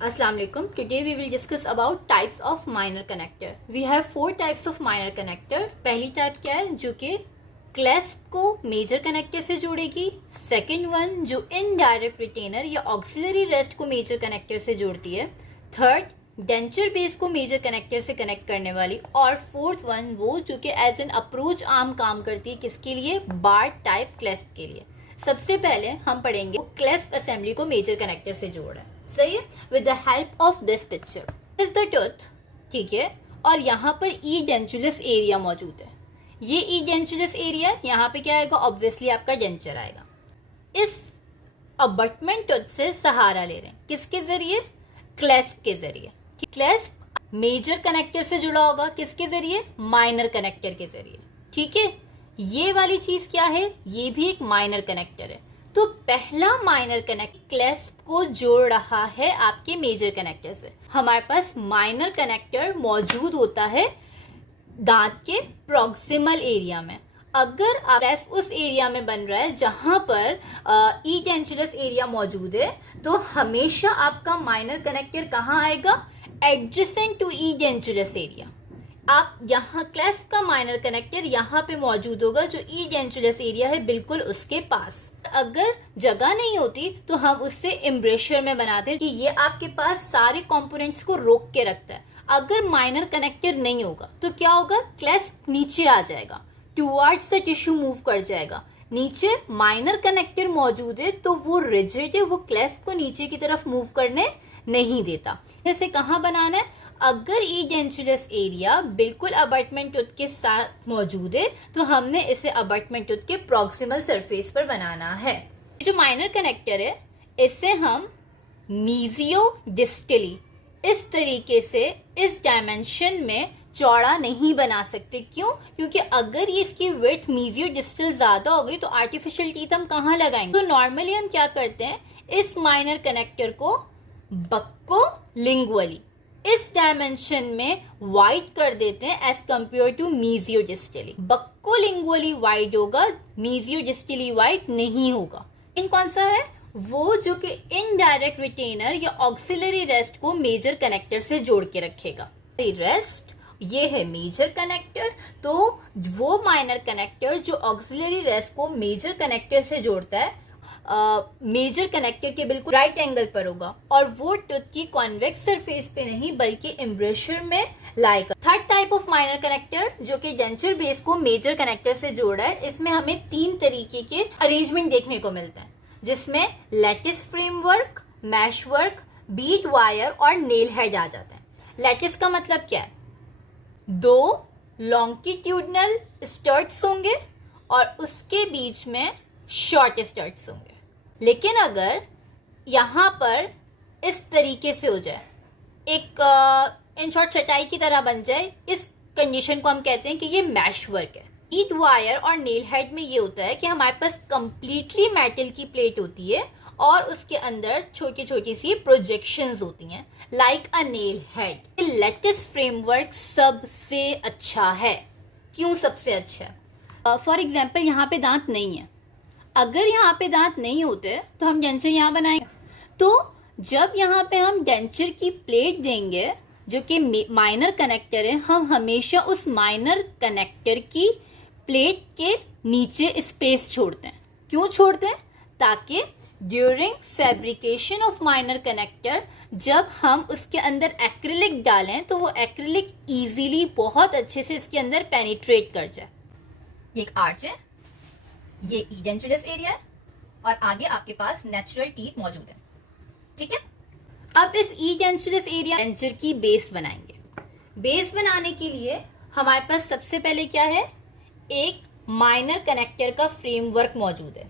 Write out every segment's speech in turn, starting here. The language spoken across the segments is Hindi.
Assalamu alaikum. Today we will discuss about types of minor connector. We have four types of minor connector. पहली टाइप क्या है जो कि क्लैस्प को मेजर कनेक्टर से जोड़ेगी. सेकेंड वन जो इनडायरेक्ट रिटेनर या ऑक्सिलरी रेस्ट को मेजर कनेक्टर से जोड़ती है. थर्ड डेंचर बेस को मेजर कनेक्टर से कनेक्ट करने वाली. और फोर्थ वन वो जो कि एज एन अप्रोच आर्म काम करती है किसके लिए, बार टाइप क्लैस्प के लिए. सबसे पहले हम पढ़ेंगे क्लैस्प असेंबली को मेजर कनेक्टर से जोड़ है. सही है. With the help of this picture is the tooth. ठीक है. और यहाँ पर ई डेंचुलस एरिया मौजूद है. ये ई डेंचुलस एरिया, यहाँ पे क्या आएगा, ऑब्वियसली आपका डेंचर आएगा. इस अबटमेंट टूथ से सहारा ले रहे हैं किसके जरिए, क्लैस्प के जरिए. क्लैस्प मेजर कनेक्टर से जुड़ा होगा किसके जरिए, माइनर कनेक्टर के जरिए. ठीक है. ये वाली चीज क्या है, ये भी एक माइनर कनेक्टर है. तो पहला माइनर कनेक्ट क्लैस्प को जोड़ रहा है आपके मेजर कनेक्टर से. हमारे पास माइनर कनेक्टर मौजूद होता है दांत के प्रॉक्सिमल एरिया में. अगर क्लैस्प उस एरिया में बन रहा है जहां पर ई डेंचुलस एरिया मौजूद है, तो हमेशा आपका माइनर कनेक्टर कहाँ आएगा, एडजेसेंट टू ई डेंचुलस एरिया. आप यहाँ क्लैस्प का माइनर कनेक्टर यहाँ पे मौजूद होगा जो ई डेंचुलस एरिया है बिल्कुल उसके पास. अगर जगह नहीं होती तो हम उससे एम्ब्रेशर में बनाते हैं कि ये आपके पास सारे कंपोनेंट्स को रोक के रखता है. अगर माइनर कनेक्टर नहीं होगा तो क्या होगा, क्लैस्प नीचे आ जाएगा, टुवर्ड्स द टिश्यू मूव कर जाएगा. नीचे माइनर कनेक्टर मौजूद है तो वो रिजिड है, वो क्लैस्प को नीचे की तरफ मूव करने नहीं देता. जैसे कहाँ बनाना है, अगर ई डेंचुलस एरिया बिल्कुल अबटमेंट टूथ के साथ मौजूद है तो हमने इसे अबटमेंट टूथ के प्रॉक्सिमल सरफेस पर बनाना है. जो माइनर कनेक्टर है इसे हम मीजियो डिस्टली इस तरीके से इस डायमेंशन में चौड़ा नहीं बना सकते. क्यों, क्योंकि अगर ये इसकी विड्थ मीजियो डिस्टल ज्यादा हो गई तो आर्टिफिशियल टीथ हम कहाँ लगाएंगे. तो नॉर्मली हम क्या करते हैं, इस माइनर कनेक्टर को बक्को लिंगुअली इस डायमेंशन में वाइड कर देते हैं as compare to mesiodistally. Buccolingually wide होगा, मीजियो डिस्टली वाइड नहीं होगा. इन कौन सा है, वो जो कि इनडायरेक्ट रिटेनर या ऑक्सिलरी रेस्ट को मेजर कनेक्टर से जोड़ के रखेगा. रेस्ट ये है मेजर कनेक्टर, तो वो माइनर कनेक्टर जो ऑक्सिलरी रेस्ट को मेजर कनेक्टर से जोड़ता है मेजर कनेक्टर के बिल्कुल राइट एंगल पर होगा और वो टूथ की कॉन्वेक्स सरफेस पे नहीं बल्कि एम्ब्रेशर में लाएगा. Third type of minor connector जो कि डेंचर बेस को मेजर कनेक्टर से जोड़ा है, इसमें हमें तीन तरीके के अरेंजमेंट देखने को मिलते हैं जिसमें lattice framework, mesh work, bead wire और नेल हेड आ जाते हैं. लैटिस का मतलब क्या है, दो लॉन्गिट्यूडनल स्टर्ट्स होंगे और उसके बीच में शॉर्ट स्टर्ट्स होंगे. लेकिन अगर यहाँ पर इस तरीके से हो जाए, एक इन शॉर्ट चटाई की तरह बन जाए, इस कंडीशन को हम कहते हैं कि ये मैश वर्क है. बीट वायर और नेल हेड में ये होता है कि हमारे पास कंप्लीटली मेटल की प्लेट होती है और उसके अंदर छोटी छोटी सी प्रोजेक्शंस होती हैं like a nail head. Lattice framework सबसे अच्छा है. क्यों सबसे अच्छा है, फॉर एग्जाम्पल यहाँ पे दांत नहीं है. अगर यहाँ पे दांत नहीं होते तो हम डेंचर यहाँ बनाएंगे. तो जब यहाँ पे हम डेंचर की प्लेट देंगे जो कि माइनर कनेक्टर है, हम हमेशा उस माइनर कनेक्टर की प्लेट के नीचे स्पेस छोड़ते हैं. क्यों छोड़ते हैं, ताकि during fabrication of minor connector जब हम उसके अंदर एक्रिलिक डालें तो वो एक्रिलिक इजीली बहुत अच्छे से इसके अंदर पेनिट्रेट कर जाए. ये एक आर्च है, ये ई डेंचुलस एरिया है और आगे आपके पास नेचुरल टीथ मौजूद है. ठीक है. अब इस ई डेंचुलस एरिया डेंचर की बेस बनाएंगे. बेस बनाने के लिए हमारे पास सबसे पहले क्या है, एक माइनर कनेक्टर का फ्रेमवर्क मौजूद है.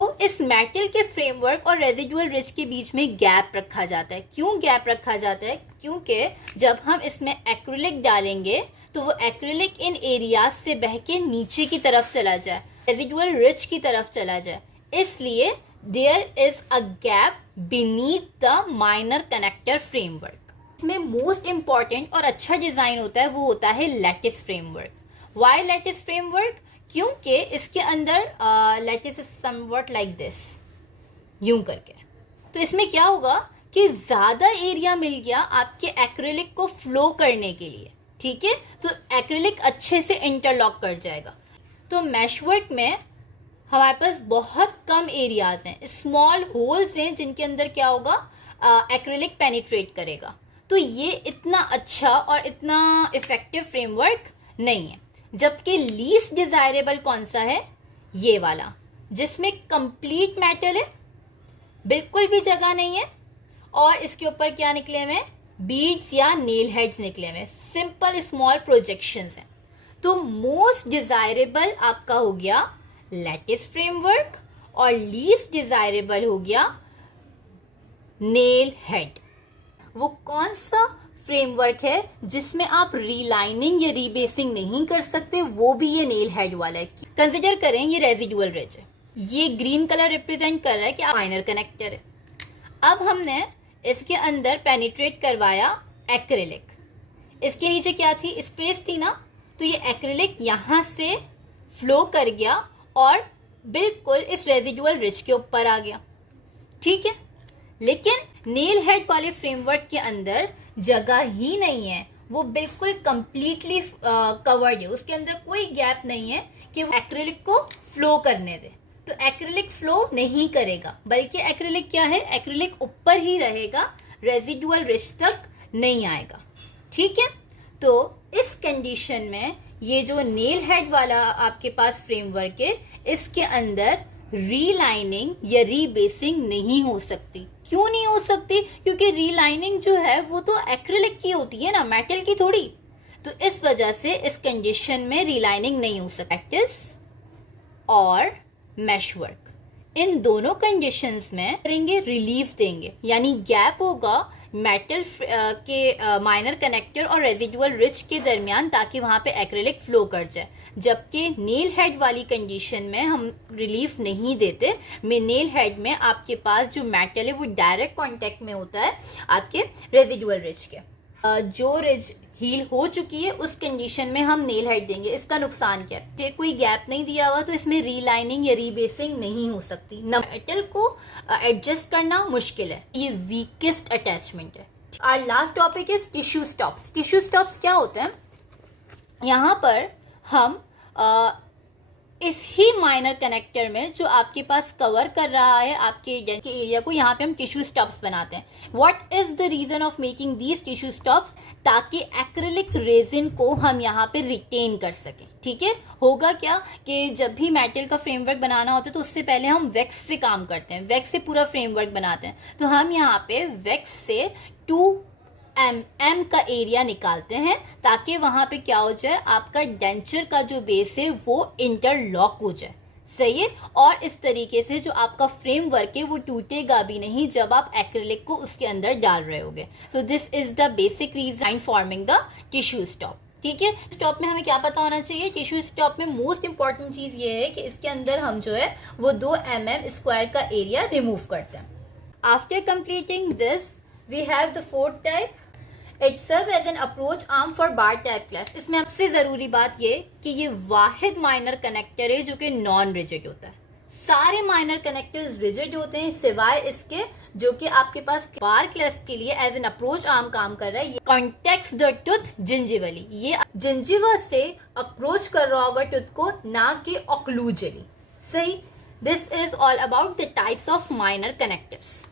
तो इस मेटल के फ्रेमवर्क और रेजिडुअल रिज के बीच में गैप रखा जाता है. क्यों गैप रखा जाता है, क्योंकि जब हम इसमें एक्रिलिक डालेंगे तो वो एक्रिलिक इन एरियाज से बह के नीचे की तरफ चला जाए, रेजिडुअल रिच की तरफ चला जाए. इसलिए there is a gap beneath the minor connector framework. इसमें मोस्ट इंपॉर्टेंट और अच्छा डिजाइन होता है वो होता है lattice framework. Why lattice framework, क्योंकि इसके अंदर lattice is something like this, यूं करके. तो इसमें क्या होगा कि ज्यादा एरिया मिल गया आपके एक्रिलिक को फ्लो करने के लिए, ठीक है, तो एक्रिलिक अच्छे से इंटरलॉक कर जाएगा। तो मैशवर्क में हमारे पास बहुत कम एरियाज हैं, स्मॉल होल्स हैं जिनके अंदर क्या होगा, एक्रिलिक पेनिट्रेट करेगा। तो ये इतना अच्छा और इतना इफेक्टिव फ्रेमवर्क नहीं है। जबकि लीस्ट डिजायरेबल कौन सा है, ये वाला, जिसमें कंप्लीट मेटल है, बिल्कुल भी जगह नहीं है, और इसके ऊपर क्या निकले हुए हैं, बीड्स या नेल हेड्स निकले हुए हैं, सिंपल स्मॉल प्रोजेक्शंस हैं। तो मोस्ट डिजायरेबल आपका हो गया लैटिस फ्रेमवर्क और लीस्ट डिजायरेबल हो गया नेल हेड। वो कौन सा फ्रेमवर्क है जिसमें आप रीलाइनिंग या रीबेसिंग नहीं कर सकते, वो भी ये नेल हेड वाला है। कंसिडर करें ये रेजिडुअल रिज है, ये ग्रीन कलर रिप्रेजेंट कर रहा है कि माइनर कनेक्टर है। अब हमने इसके अंदर पेनिट्रेट करवाया एक्रिलिक, इसके नीचे क्या थी, स्पेस थी ना, तो ये एक्रिलिक यहां से फ्लो कर गया और बिल्कुल इस रेजिडुअल रिज के ऊपर आ गया, ठीक है। लेकिन नेल हेड वाले फ्रेमवर्क के अंदर जगह ही नहीं है, वो बिल्कुल कंप्लीटली कवर्ड है, उसके अंदर कोई गैप नहीं है कि वो एक्रिलिक को फ्लो करने दे। तो एक्रिलिक फ्लो नहीं करेगा, बल्कि एक्रिलिक क्या है, एक्रिलिक ऊपर ही रहेगा, रेजिडुअल रिज तक नहीं आएगा, ठीक है। तो इस कंडीशन में ये जो नेल हेड वाला आपके पास फ्रेमवर्क है, इसके अंदर रीलाइनिंग या रीबेसिंग नहीं हो सकती। क्यों नहीं हो सकती, क्योंकि रीलाइनिंग जो है वो तो एक्रिलिक की होती है ना, मेटल की थोड़ी। तो इस वजह से इस कंडीशन में रीलाइनिंग नहीं हो सकती। प्रैक्टिस और मैशवर्क, इन दोनों कंडीशंस में करेंगे, रिलीफ देंगे, यानी गैप होगा मेटल के माइनर कनेक्टर और रेजिडुअल रिज के दरमियान, ताकि वहां पे एक्रिलिक फ्लो कर जाए। जबकि नेल हेड वाली कंडीशन में हम रिलीफ नहीं देते। नेल हेड में आपके पास जो मेटल है वो डायरेक्ट कांटेक्ट में होता है आपके रेजिडुअल रिज के। जो रिज हील हो चुकी है उस कंडीशन में हम नेल हेड देंगे। इसका नुकसान क्या है, कोई गैप नहीं दिया हुआ तो इसमें रीलाइनिंग या रीबेसिंग नहीं हो सकती। मेटल को एडजस्ट करना मुश्किल है, ये वीकेस्ट अटैचमेंट है। और last topic is tissue stops. Tissue stops क्या होते हैं, यहाँ पर हम इस ही माइनर कनेक्टर में जो आपके पास कवर कर रहा है आपके एरिया को, यहाँ पे हम टिश्यू स्टॉप्स बनाते हैं। What is the reason of making these tissue stops, ताकि एक्रिलिक रेजिन को हम यहाँ पे रिटेन कर सकें, ठीक है। होगा क्या कि जब भी मेटल का फ्रेमवर्क बनाना होता है तो उससे पहले हम वैक्स से काम करते हैं, वैक्स से पूरा फ्रेमवर्क बनाते हैं। तो हम यहाँ पे वैक्स से 2mm का एरिया निकालते हैं, ताकि वहां पे क्या हो जाए, आपका डेंचर का जो बेस है वो इंटरलॉक हो जाए, सही है। और इस तरीके से जो आपका फ्रेमवर्क है वो टूटेगा भी नहीं जब आप एक्रिलिक को उसके अंदर डाल रहे होगे। तो this is the basic reason forming the tissue stop, ठीक है। स्टॉप में हमें क्या पता होना चाहिए, टिश्यू स्टॉप में मोस्ट इंपॉर्टेंट चीज ये है कि इसके अंदर हम जो है वो 2mm स्क्वायर का एरिया रिमूव करते हैं। After completing this we have the fourth type, it serve as an approach arm for bar type clasp. इसमें सबसे जरूरी बात ये कि ये वाहिद माइनर कनेक्टर है जो कि नॉन रिजिड होता है। सारे माइनर कनेक्टर्स रिजिड होते हैं सिवाय इसके जो कि आपके पास बार क्लास के लिए एज एन अप्रोच आर्म काम कर रहा है। ये कॉन्टेक्ट्स द टूथ जिंजिवली, ये जिंजिवा से अप्रोच कर रहा होगा टूथ को, ना कि ऑक्लूजली, सही। This is all about the types of minor connectors.